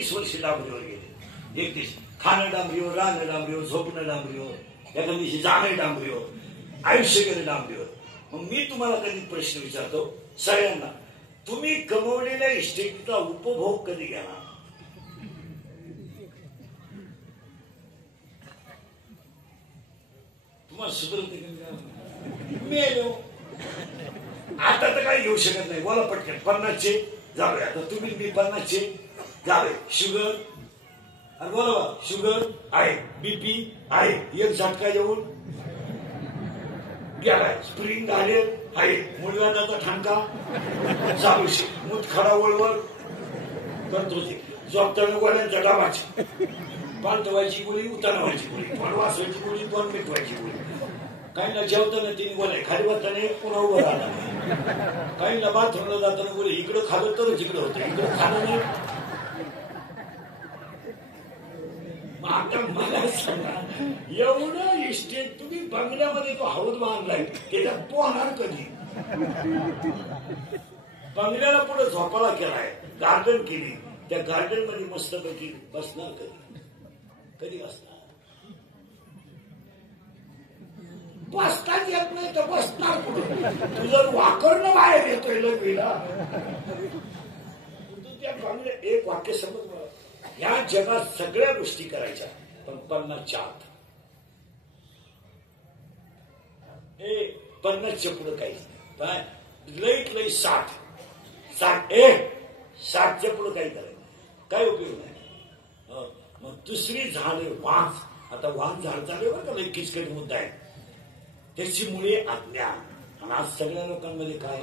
31 वर्ष डांबरीवर गेले. 31. खाणं डांबरीवर, राहणं डांबरीवर, झोपणं डांबरीवर, एका दिवशी जाणं डांबरीवर, आयुष्य गेलं डांबरीवर. मग मी तुम्हाला कधी प्रश्न विचारतो सगळ्यांना, तुम्ही कमवलेल्या इस्टेटचा उपभोग कधी घ्याला? तुम्हाला सुधरत मेलो. आता तर काही घेऊ शकत नाही. बोला पटकन. 50चे जावे. आता तुम्ही मी 50चे जावे. शुगर आणि बोला शुगर आहे, बीपी आहे, एक झटका येऊन गेलाय, स्प्रिंग आले आहे, मुळव्याधाचा ठणका चालूशी, मुतखडा वळवळ करतो. झोपताना गोळ्यांच्या डाबाची, पालतवायची गोळी, उतारवायची गोळी, पण वासवायची गोळी, पण मिटवायची गोळी. काहींना जेवताना 3 गोळ्या, खाली बसताना पुन्हा उभं राहणार. काहींना बाथरूमला जाताना गोळी इकडं खाल्लं तरच इकडं होतं, इकडं खाणं नाही. आता मला सांगा, एवढं इस्टेट तुम्ही बंगल्यामध्ये तो हौद बांधलाय, त्याच्यात पोहणार कधी? बंगल्याला पुढे झोपाला केलाय, गार्डन केली, त्या गार्डन मध्ये मस्तपैकी बसणार कधी? कधी बसणार? बसताच येत नाही तर बसणार कुठे? तू जर वाकरणं बाहेर येतोय लग्नीला, तू त्या बंगल्या एक वाक्य समज मला, ह्या जगात सगळ्या गोष्टी करायच्या, पण 50च्या आत. 50च्या पुढे काहीच नाही. लईत लई 60. 60च्या पुढे काही करायचं काय उपयोग नाही. मग दुसरी झाले वांझ. आता वांझ झाड झाले बरं का, लई किचकट मुद्दा आहे. त्याची मुळे अज्ञान. आणि आज सगळ्या लोकांमध्ये काय,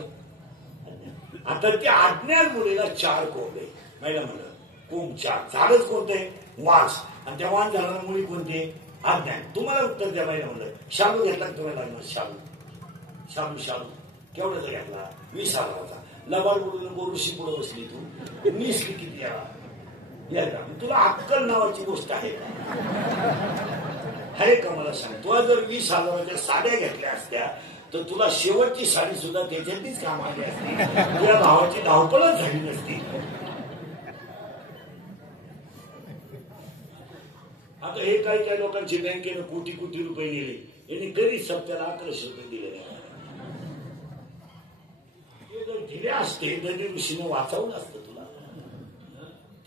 आता त्या अज्ञान मुलीला 4 कोंबे. महिला म्हणलं कोंब 4 झाडच कोणते? वांझ. आणि त्या वांझ झाडाला मुळी कोणते? अज्ञान. तुम्हाला उत्तर द्या. महिला म्हणलं शालू घेतला तुम्हाला लागणार. शालू केवढा जर घेतला? 20,000चा. लबाड बोलून गोरुशी पुढे बसली तू, निसली किती याला? तुला अक्कल नावाची गोष्ट आहे का? अरे का मला सांग, तुला जर 20,000च्या साड्या घेतल्या असत्या तर तुला शेवटची साडी सुद्धा त्याच्यातलीच काम आली असती. तुझ्या भावाची धावपळच झाली नसती. आता हे काही लोकांची बँकेनं कोटी रुपये गेले, यांनी कधी सप्त्याला 1100 रुपये दिले नाही. जर दिले असते तर ऋषीनं वाचवलं असतं तुला.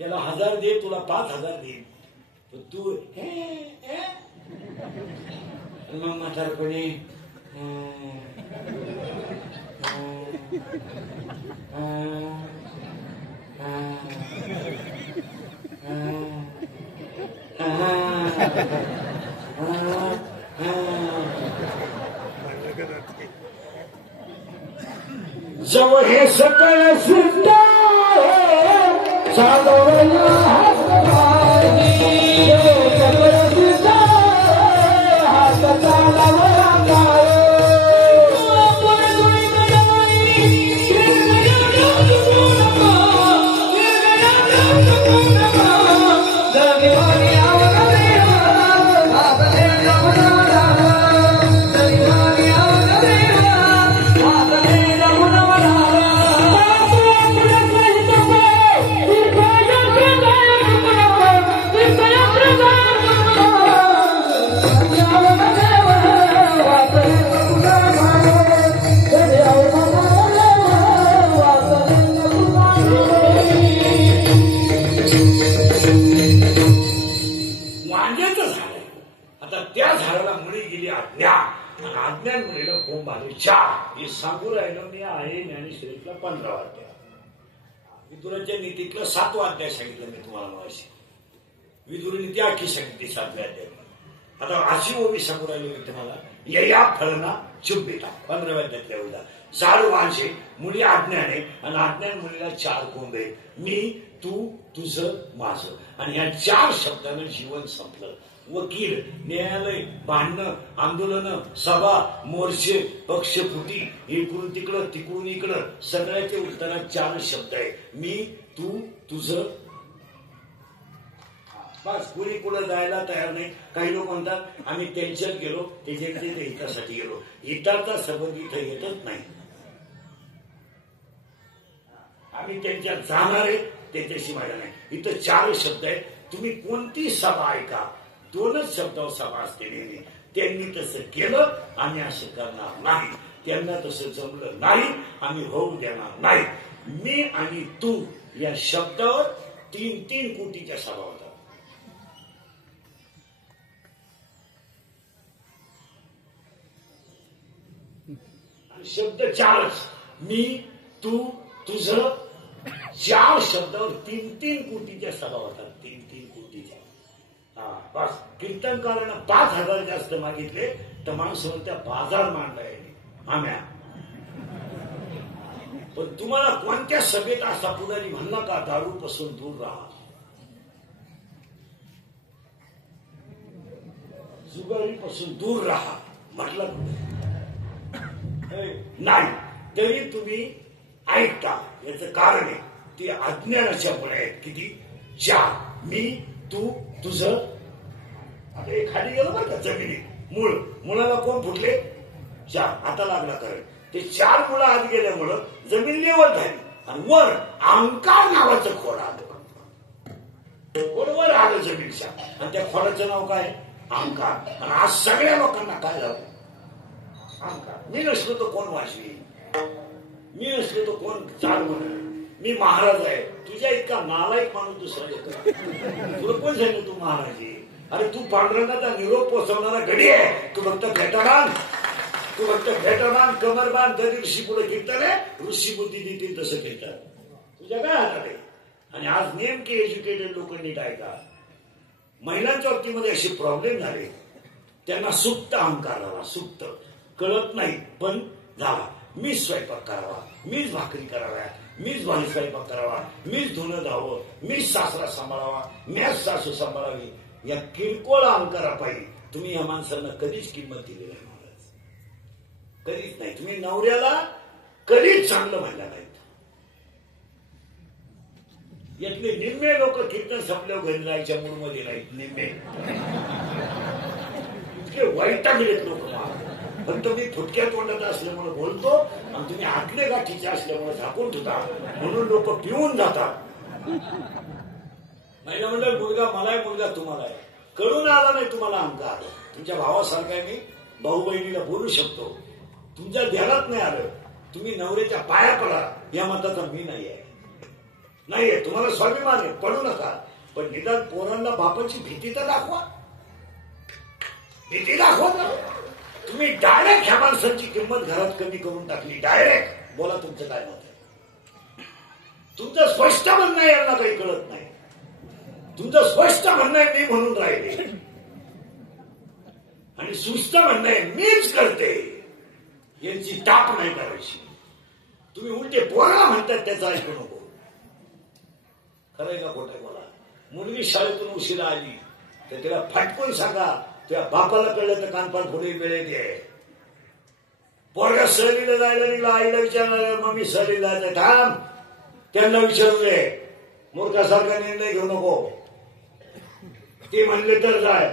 त्याला 1000 दे, तुला 5,000 दे, पण तू मग म्हातारपणे जब हे सकळ सुद्धा सांगू राहिलो मी आहे ज्ञानेश्वरीतला 15 अध्याय. विदुराच्या नीतीतलं 7वां अध्याय सांगितलं मी तुम्हाला मगाशी. विदुर नीती आखी सांगितली 7व्या अध्याय. आता अशी ओवी सांगू राहिलो मी तुम्हाला, या फळना चुंबिता 15व्या अध्यायातल्या ओवीला. झाड वांझे, मुली अज्ञाने, आणि अज्ञान मुलीला 4 कोंबे. मी, तू, तुझं, माझं. आणि ह्या 4 शब्दानं जीवन संपलं. वकील, न्यायालय, भांडणं, आंदोलन, सभा, मोर्चे, पक्षफुटी, इकडून तिकडं तिकडून इकडं, सगळ्याचे उत्तरात 4 शब्द आहे. मी, तू, तुझं. बस. कुणी पुढे जायला तयार नाही. काही लोक म्हणतात आम्ही त्यांच्यात गेलो, त्याच्याकडे ते हितासाठी गेलो. हिताचा संबंध इथं येतच नाही. आम्ही त्यांच्यात जाणार आहे, त्याच्याशी माझ्या नाही. इथं 4 शब्द आहेत. तुम्ही कोणती सभा ऐका, 2च शब्दावर सभा असते नेहमी. त्यांनी तसं केलं, आम्ही असं करणार नाही. त्यांना तसं जमलं नाही, आम्ही होऊ देणार नाही. मी आणि तू या शब्दावर 3 कोटीच्या सभा होतात. शब्द 4च. मी, तू, तुझं, 4 शब्दावर 3 कोटीच्या सभा होतात. 3 कोटीच्या. बस कीर्तनकारांना 5,000 जास्त मागितले तर माणूस त्या बाजार मांडलाय आम्या. पण तुम्हाला कोणत्या सभेत असा पुढारी म्हणला का दारू पासून दूर राहा, जुगारी पासून दूर राहा म्हटलं नाही. तरी तुम्ही ऐकता. याचं कारण आहे ती अज्ञानाच्या मुळे आहेत. किती? 4. मी, तू, तुझं. आता हे खाली गेलं बरं का जमिनीत. मुळाला कोण फुटले? 4. आता लागला कारण ते 4 मुळं आत गेल्यामुळं जमीन लेवल झाली आणि वर अहंकार नावाचं खोड आलं. खोड वर आलं जमिनीच्या आणि त्या खोडाचं नाव काय? अहंकार. आणि आज सगळ्या लोकांना काय झालं? अहंकार. मी नसलो तर कोण वाचवी, मी नसलो तर कोण चाल म्हणेल, मी महाराज आहे. तुझ्या इतका नालायक माणूस दुसरा येतो. तुला कोण सांगितलं तू महाराज आहे? अरे तू पांडुरंगाचा निरोप पोचवणारा घडी आहे. तू फक्त भेटाबांध, तू फक्त भेटाबांध, कमरबांध. दरी ऋषी पुढे कीर्तन आहे, ऋषी बुद्धी देतील तसं कीर्तन. तुझ्या काय हातात आहे? आणि आज नेमके एज्युकेटेड लोक नीट ऐका. महिलांच्या बाबतीमध्ये असे प्रॉब्लेम झाले. त्यांना सुप्त अहंकार झाला. सुप्त कळत नाही पण झाला. मीच स्वयंपाक करावा, मीच भाकरी कराव्या, मीच भारी स्वयंपाक करावा, मीच धुणं धावं, मीच सासरा सांभाळावा, मीच सासू सांभाळावी. या किरकोळ अहंकारापायी तुम्ही या माणसांना कधीच किंमत दिली नाही महाराज. कधीच नाही. तुम्ही नवऱ्याला कधीच चांगलं म्हणलं नाहीत. यातले निम्मे लोक कीर्तन संपल्यावर घरी जायच्या मूडमध्ये नाहीत. निम्मे इतके वैतागलेत लोक. फक्त मी फुटक्या तोंडात असल्यामुळे बोलतो आणि तुम्ही आतले गाठीचे असल्यामुळे झाकून ठेवता म्हणून लोक पिऊन जातात. महिला मंडळ मुलगा मला आहे, मुलगा तुम्हाला आहे. कळून आला नाही तुम्हाला अहंकार. तुमच्या भावासारखा आहे मी. भाऊ बहिणीला बोलू शकतो. तुमच्या ध्यानात नाही आलं. तुम्ही नवऱ्याच्या पाया पडा या मताचा मी नाही आहे. नाहीये. तुम्हाला स्वाभिमान आहे, पडू नका. पण निदान पोरांना बापाची भीती तर दाखवा. भीती दाखवा ना. तुम्ही डायरेक्ट ह्या माणसांची किंमत घरात कमी करून टाकली. डायरेक्ट बोला तुमचं काय मत आहे. तुमचं स्पष्ट म्हणणं आहे, यांना काही कळत नाही. तुमचं स्पष्ट म्हणणं आहे मी म्हणून राहिले आणि सुस्त म्हणणं आहे मीच करते. यांची टाप नाही करायची. तुम्ही उलटे पोरला म्हणतात त्याचं ऐकू नको. खरंय का खोटं बोला. मुलगी शाळेतून उशिरा आली तर तिला फटकून सांगा. त्या बापाला कळलं तर कानपाट फोडून वेळेत आहे. पोरगा सहलीला जायला निघला, आईला विचारणार मम्मी सहलीला जायचं थांब. त्यांना विचारले मूर्खासारखा निर्णय घेऊ नको. ते म्हणले तर जाय.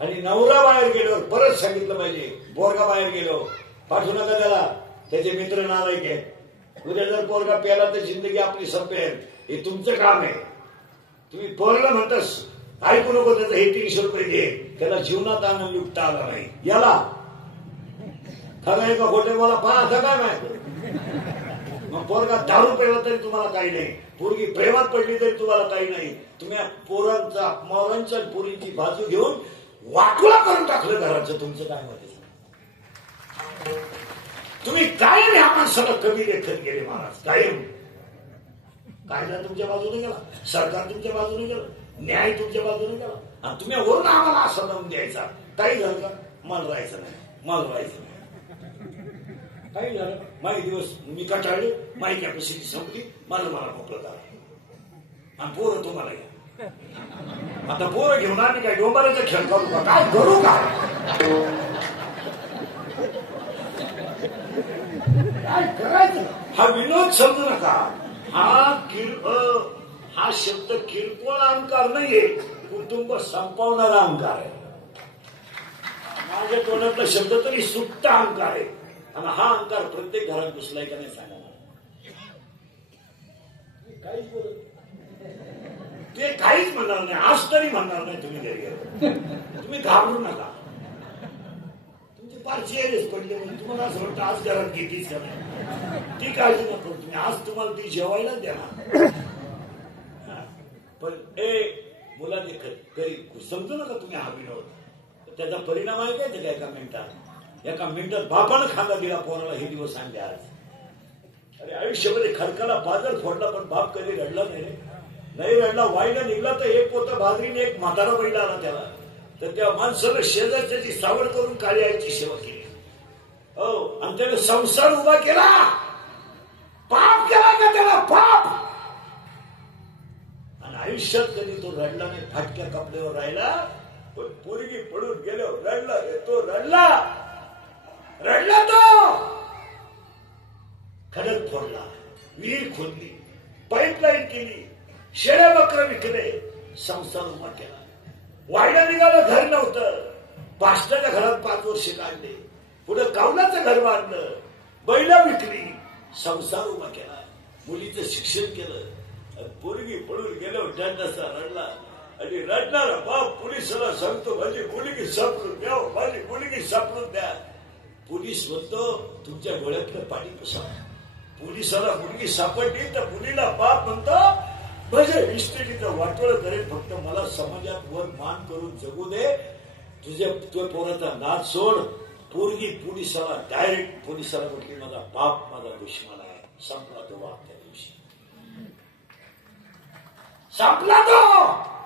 आणि नवरा बाहेर गेल्यावर परत सांगितलं पाहिजे. पोरगा बाहेर गेलो पाठवू नका त्याला, त्याचे मित्र नालायक आहे. उद्या जर पोरगा प्याला तर जिंदगी आपली संपेल. हे तुमचं काम आहे. तुम्ही पोरला म्हणतास ऐकू नको त्याचं हे 300 रुपये घे. त्याला जीवनात आनंद युक्त आला नाही. याला खरं आहे का खोटे बोला पहा काय माहिती. मग पोरगा दारू प्याला तरी तुम्हाला काही नाही. पोरगी प्रेमात पडली तरी तुम्हाला काही नाही. तुम्ही पोरांचा मोरांच्या पोरींची बाजू घेऊन वाटोळा करून टाकलं घराचं. तुमचं काय मत आहे? तुम्ही कायम ह्या माणसाला कमी लेखत गेले महाराज. कायम कायदा तुमच्या बाजूने गेला, सरकार तुमच्या बाजूने गेलं, न्याय तुमच्या बाजूने गेला आणि तुम्ही वरून आम्हाला असं लावून द्यायचा. काही झालं का? मला राहायचं नाही, मला राहायचं नाही. काही झालं माझे दिवस मी कटाळले, माझी कॅपॅसिटी संपली, मला मोकळं करा आणि पोरं तुम्हाला घ्या. आता पोरं घेऊन आम्ही काय डोंबराचा खेळ करू का? काय करू का? काय करायचं? हा विनोद समजू नका. हा शब्द किरकोळ अहंकार नाहीये, कुटुंब संपवणारा अहंकार आहे. माझ्या तोंडातला शब्द तरी सुप्त अहंकार आहे. आणि हा अहंकार प्रत्येक घरात घुसलाय का नाही सांगा मला. काहीच बोलत ते काहीच म्हणणार नाही, आज तरी म्हणणार नाही तुम्ही घरी गेलो. तुम्ही घाबरू नका. तुमची फार चेहरेच पडले म्हणजे तुम्हाला असं वाटतं आज घरात घेतीच का नाही. ती काळजी नको तुम्ही, आज तुम्हाला ती जेवायला देणार. पण मुलांनी करी समजू नका तुम्ही हा विनोद. त्याचा परिणाम आहे काय एका मिनिटात बापानं खांदा दिला पोराला हे दिवस सांगले आज. अरे आयुष्यामध्ये खडकाला बाजार फोडला पण बाप कधी रडला नाही रडला. वाईला निघला तर एक पोता भाजरीने एक म्हातारा बैल आला त्याला, तर त्या माणसानं शेजारच्याची सावड करून काळी आईची सेवा केली. हो, आणि त्याने संसार उभा केला. पाप केला का त्याला, पाप. आणि आयुष्यात कधी तो रडला नाही, फाटक्या कपड्यावर राहिला. पण पोरगी पडून गेल्यावर रडला रे तो, रडला तो. खडक फोडला, विहीर खोदली, पाईपलाईन केली, शेळ्या बकरं विकले, संसार उभा केला. वायला निघालं घर नव्हतं, पाष्टाच्या घरात 5 वर्ष काढले. पुढे कावलाचं घर बांधलं, बैला विकली, संसार उभा केला, मुलीचं शिक्षण केलं. पोरगी पडून गेल्यावर दंडाचा रडला. आणि रडणारा बाप पोलिसाला सांगतो माझी मुलगी सापडून द्या, माझी मुलगी सापडून द्या. पोलीस म्हणतो तुमच्या डोळ्यातलं पाणी पुसा. पोलिसाला मुलगी सापडली तर मुलीला बाप म्हणतो माझ्या इस्टेटीचं वाटोळ करेल, फक्त मला समाजात वर मान करून जगू दे. तुझ्या पोराचा नाद सोड. पोरगी पोलिसाला डायरेक्ट पोलिसाला म्हटली माझा बाप माझा दुश्मन आहे. संपला तो बाप त्या दिवशी, संपला तो.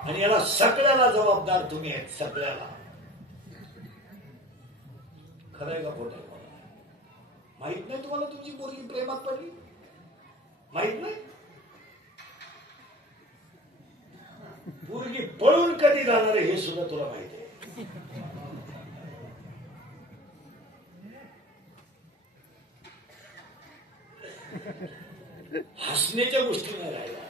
आणि याला सगळ्याला जबाबदार तुम्ही आहेत, सगळ्याला. खरंय का खोटं आहे मला माहित नाही. तुम्हाला तुमची पोरगी प्रेमात पडली माहित नाही. पोरगी पळून कधी जाणार आहे हे सुद्धा तुला माहिती आहे. हसण्याच्या गोष्टी नाही राहिल्या.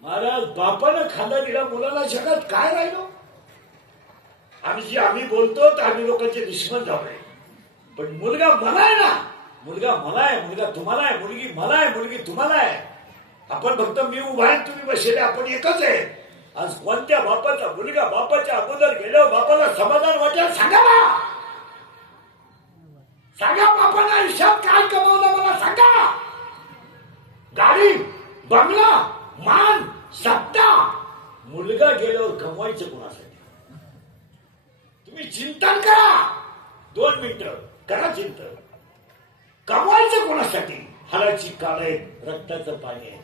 महाराज बापानं खांदा दिला मुलाला, जगात काय राहिलो. आम्ही बोलतो तर आम्ही लोकांचे दुश्मन झालोय. पण मुलगा मला आहे ना, मुलगा मला आहे, मुलगा तुम्हाला आहे, मुलगी मला आहे, मुलगी तुम्हाला आहे. आपण फक्त मी उभा आहे तुम्ही बसले, आपण एकच आहे. आज कोणत्या बापाचा मुलगा बापाच्या अगोदर गेल्यावर बापाला समाधान वाटेल सांगा ना. सांगा बापाला आयुष्यात काय कमावलं मला सांगा. गाडी, बंगला, मान, सत्ता. मुलगा गेल्यावर कमवायचं कोणासाठी तुम्ही चिंतन करा. 2 मिनिटं करा चिंतन. कमवायचं कोणासाठी. हाडाची काळ आहे, रक्ताचं पाणी आहे,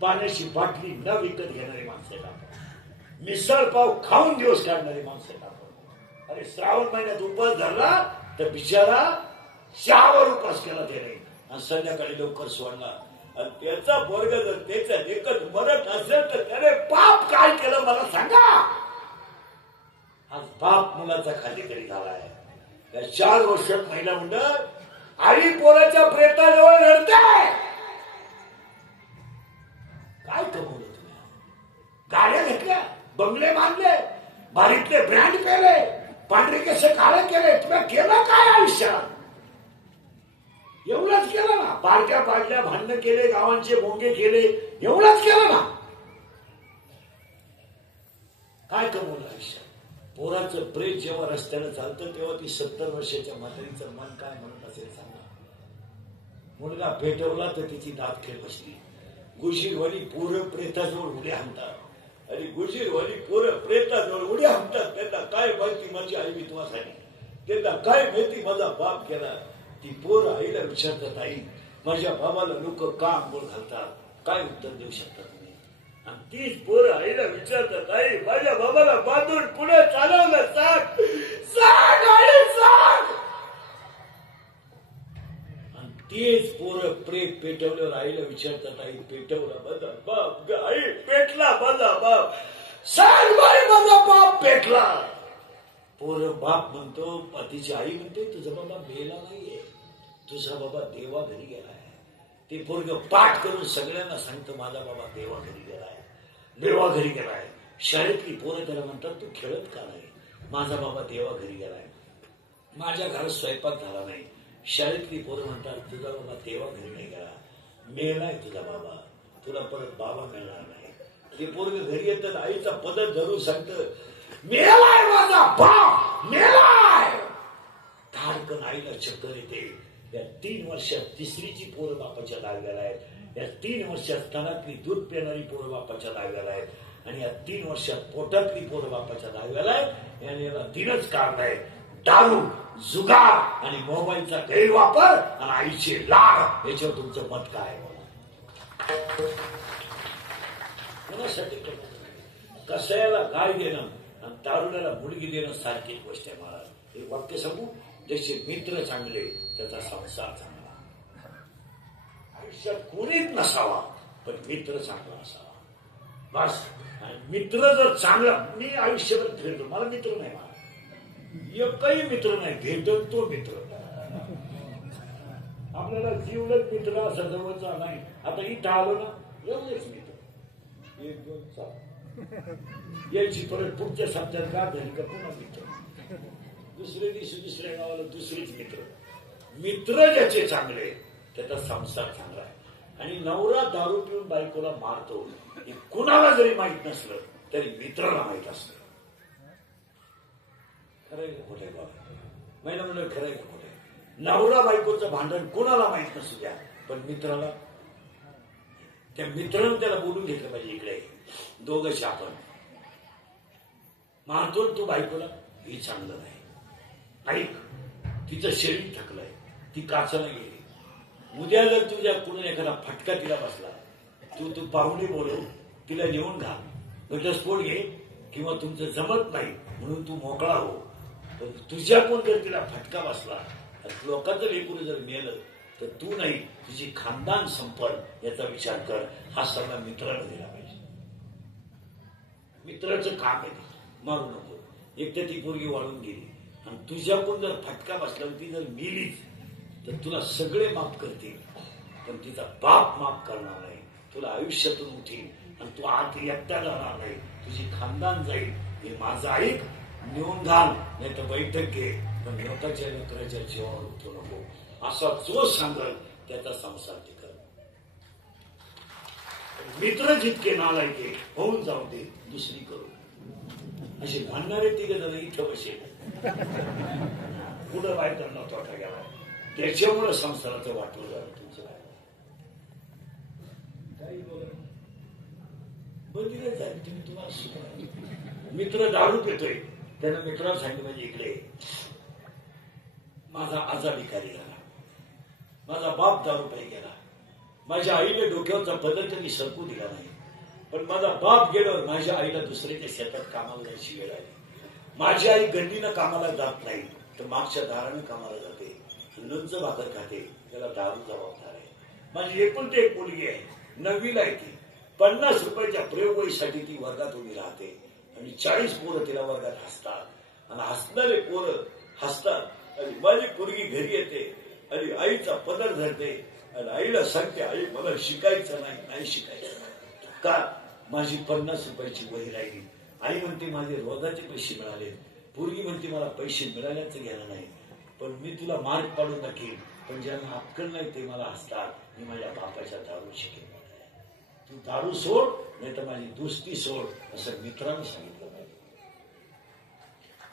पाण्याची बाटली न विकत घेणारी माणसं आहेत आपण. मिसळ पाव खाऊन दिवस काढणारी माणसं आहेत आपण. अरे श्रावण महिन्यात उपास झाला तर बिचारा 6 उपास केला त्याने आणि संध्याकाळी लवकर सोडला. आणि त्याचा वर्ग जर त्याच्या देखत मरत असेल तर त्याने पाप काय केलं मला सांगा. आज बाप मुलाचा खालीकरी झालाय. या 4 वर्षात महिला मंडळ आई पोराच्या प्रेताजवळ रडते. काय कमवलं तुम्ही. गाड्या घेतल्या, बंगले बांधले, भारीतले ब्रँड केले, पांढरे केस काळे केले. तुम्ही केलं काय आयुष्यात. एवढंच केलं ना. पार्ट्या पाडल्या, भांडणं केले, गावांचे भोंगे केले, एवढंच केलं ना. काय कमवलं आयुष्यात. पोराचं प्रेत जेव्हा रस्त्यानं चालतं तेव्हा ती 70 वर्षाच्या म्हातारीचं मन काय म्हणत असेल सांगा. मुलगा पेटवला तर तिची दातखेळ बसली. गुजीरवाली पोरं प्रेताजवळ उड्या हाणतात. आणि गुजीरवाली पोरं प्रेताजवळ उड्या हाणतात. त्यांना काय माहिती माझी आई विधवासाठी, त्यांना काय माहिती माझा बाप केला. ती पोरं आईला विचारतात आई माझ्या बाबाला लोक का आंघोळ घालतात. काय उत्तर देऊ शकता तुम्ही. आणि तीच पोरं आईला विचारतात आई माझ्या बाबाला बांधून पुढे चालवलं सांग, सांग आई सांग. आणि तेच पोरं प्रेत पेटवल्यावर आईला विचारतात आई पेटवला माझा बाप, आई पेटला माझा बाप, सांग बाई माझा बाप पेटला. पोरं बाप म्हणतो, तिची आई म्हणते तुझा बाबा मेला नाहीये, तुझा बाबा देवा घरी गेलाय. ते पोरग पाठ करून सगळ्यांना सांगतो माझा बाबा देवा घरी गेलाय, देवा घरी गेलाय. शाळेतली पोरं त्याला म्हणतात तू खेळत का नाही. माझा बाबा देवा घरी गेलाय, माझ्या घरात स्वयंपाक झाला नाही. शाळेतली पोरं म्हणतात तुझा बाबा देवा घरी नाही गेला, मेलाय तुझा बाबा, तुला परत बाबा मिळणार नाही. हे पोरग घरी येतं आईचा पदर धरून सांगतं, मेलाय माझा बाप, मेलाय. धाडकन आईला चक्कर येते. या 3 वर्षात तिसरीची पोरं बापाच्या दहाव्याला आहेत. या 3 वर्षात स्तनातली दूध पिणारी पोरं बापाच्या दहाव्याला आहेत. आणि या 3 वर्षात पोटातली पोरं बापाच्या दहाव्याला आहेत. याने याला 3च कारण आहे, दारू, जुगार आणि मोबाईलचा गैरवापर आणि आईचे लाड. याच्यावर तुमचं मत काय? कोणासाठी कसायाला गाय देणं आणि दारुड्याला मुलगी देणं सारखी गोष्ट आहे. महाराज हे वाक्य सांगू, जसे मित्र चांगले त्याचा संसार चांगला. आयुष्यात कोणीच नसावा पण मित्र चांगला असावा बस. मित्र जर चांगला, मी आयुष्यभर फिरतो, मला मित्र नाही, मला एकही मित्र नाही. भेटत तो मित्र. आपल्याला जीवलग मित्र असा जवळचा नाही. आता इथं आलो ना, एवढेच मित्र 1 2 4 यायची परत पुढच्या सप्त्यात का झाली का पुन्हा मित्र. दुसऱ्या दिवशी दुसऱ्या गावाला दुसरेच मित्र. मित्र ज्याचे चांगले त्याचा संसार चांगला आहे. आणि नवरा दारू पिऊन बायकोला मारतो हे कुणाला जरी माहित नसलं तरी मित्राला माहित असतं. खरंय का खोटंय बाबा? महिला म्हणलं खरंय का खोटंय? नवरा बायकोचं भांडण कुणाला माहित नसू द्या पण मित्राला, त्या मित्रानं त्याला बोलून घेतलं पाहिजे, इकडे दोघंच आपण मारतो तू बायकोला, हे चांगलं नाही. ऐक, तिचं शरीर थकलंय, ती काचाला गेली. उद्या जर तुझ्या कुणी एखादा फटका तिला बसला, तू पाहुणे बोलव, तिला नेऊन घाल, घटस्फोट घे, किंवा तुमचं जमत नाही म्हणून तू मोकळा हो. पण तुझ्याकडून जर तिला फटका बसला, लोकांचं लेकरू जर मेलं तर तू नाही, तुझी खानदान संपल याचा विचार कर. हा सगळा मित्राला दिला पाहिजे. मित्राचं काम आहे, मारू नको. एक तर ती पोरगी वाळून गेली आणि तुझ्याकडून जर फटका बसला, ती जर मेलीच तर तुला सगळे माफ करतील पण तिचा बाप माफ करणार नाही. तुला आयुष्यातून उठील आणि तू आत एकटा जाणार नाही, तुझी खानदान जाईल. हे माझं ऐक, नेऊन घाल, नाही तर बैठक घे, पण लोकांच्या लेकराच्या जीवावर उठू नको. असा जो सांगल त्याचा संसार टिकल. मित्र जितके नालायके होऊन जाऊ दे, दुसरी करू. असे भांडणारे 3 जण इथं बसेल, पुढं बायकांना तोटा गेला, त्याच्यामुळे संसाराचं वाटलं झालं. तुमचं काय काही बोला बघितलं जाईल, तुम्ही तुम्हाला शिकवा. मित्र दारू पितोय, त्यानं मित्राला सांगितलं म्हणजे इकडे माझा आजा भिकारी झाला, माझा बाप दारू पायी गेला, माझ्या आईने डोक्यावरचा पदर त्यांनी सरकू दिला नाही, पण माझा बाप गेल्यावर माझ्या आईला दुसऱ्याच्या शेतात कामाला जायची वेळ आली. माझी आई गंडीनं कामाला जात नाही तर मागच्या दारानं कामाला जाते, लोणचं भाकर खाते, त्याला दारू जबाबदार आहे. माझी एकुलती एक मुलगी आहे, 9वीला आहे ती. 50 रुपयाच्या प्रयोगवहीसाठी ती वर्गात उभी राहते आणि 40 पोरं तिला वर्गात हसतात आणि हसणारे पोरं हसतात आणि माझी पोरगी घरी येते आणि आईचा पदर धरते आणि आईला सांगते, आई मला शिकायचं नाही शिकायचं का? माझी 50 रुपयाची वही राहिली. आई म्हणते माझे रोजाचे पैसे मिळाले. पोरगी म्हणते मला पैसे मिळाल्याचं घेणं नाही, पण मी तुला मार्ग पाडून टाकेन, पण ज्यांना अक्कल नाही ते मला हसतात. मी माझ्या बापाच्या दारू शिकेन, तू दारू सोड नाही तर माझी दोस्ती सोड, असं मित्रानं सांगितलं पाहिजे.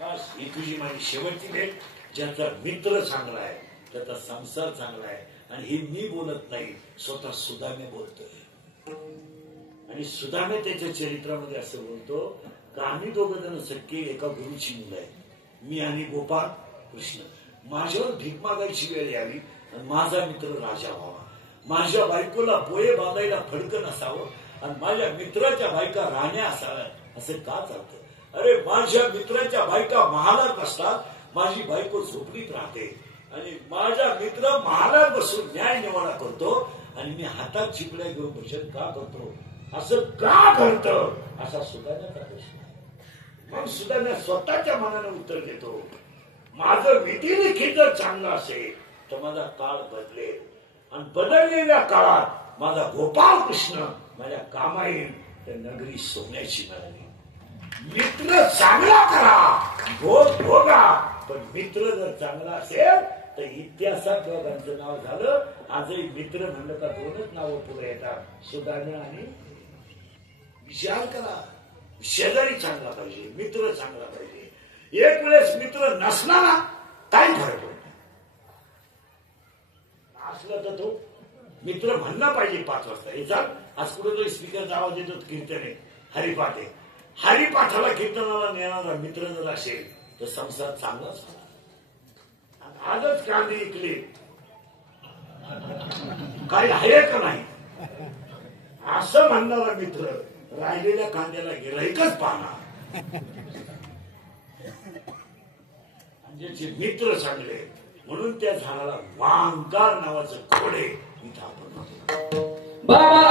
बस ही तुझी माझी शेवटची भेट. ज्याचा मित्र चांगला आहे त्याचा संसार चांगला आहे. आणि हे मी बोलत नाही, स्वतः सुदामे बोलतोय. आणि सुदामे त्याच्या चरित्रामध्ये असं बोलतो का आम्ही 2 जण सख्खे एका गुरुची मुलं आहे, मी आणि गोपाळ कृष्ण. माझ्यावर भीक मागायची वेळ यावी आणि माझा मित्र राजा व्हावा. माझ्या बायकोला बोये बांधायला फडकं नसावं आणि माझ्या मित्राच्या बायका राण्या असाव्या, असं का चालतं? अरे माझ्या मित्राच्या बायका महालात असतात, माझी बायको झोपडीत राहते आणि माझा मित्र महालात बसून न्याय निवाडा करतो आणि मी हातात चिपड्या घेऊन भजन का करतो, असं का घडतं? असा सुधारण्याचा प्रश्न. मग सुधारण्या स्वतःच्या मनाने उत्तर देतो, माझं विधिलिखित जर चांगलं असेल तर माझा काळ बदलेल आणि बदललेल्या काळात माझा गोपाळ कृष्ण माझ्या कामा येईल तर नगरी सोन्याची मिळाली. मित्र चांगला करा, भोग भोगा, पण मित्र जर चांगला असेल तर इतिहासात दोघांचं नाव झालं. आजही मित्र म्हणलं का 2च नावं पुढे येतात, सुधारणा आणि विचार करा. शेजारी चांगला पाहिजे, मित्र चांगला पाहिजे. एक वेळेस मित्र नसला ना काय फरक पडत नाही. असला तर तो मित्र म्हणणं पाहिजे 5 वाजता हे चाल आज कुठे तो स्पीकरचा आवाज येतो कीर्तन आहे हरिपाठ आहे. हरिपाठाला कीर्तनाला नेणारा मित्र जर असेल तर संसार चांगलाच होणार. आजच कांदे इकले काही आहे का नाही असं म्हणणारा मित्र राहिलेल्या कांद्याला गिऱ्हाईकच पाहणार. ज्याचे मित्र चांगले म्हणून त्या झाडाला वांगार नावाचं खोडे इथं आपण बाबा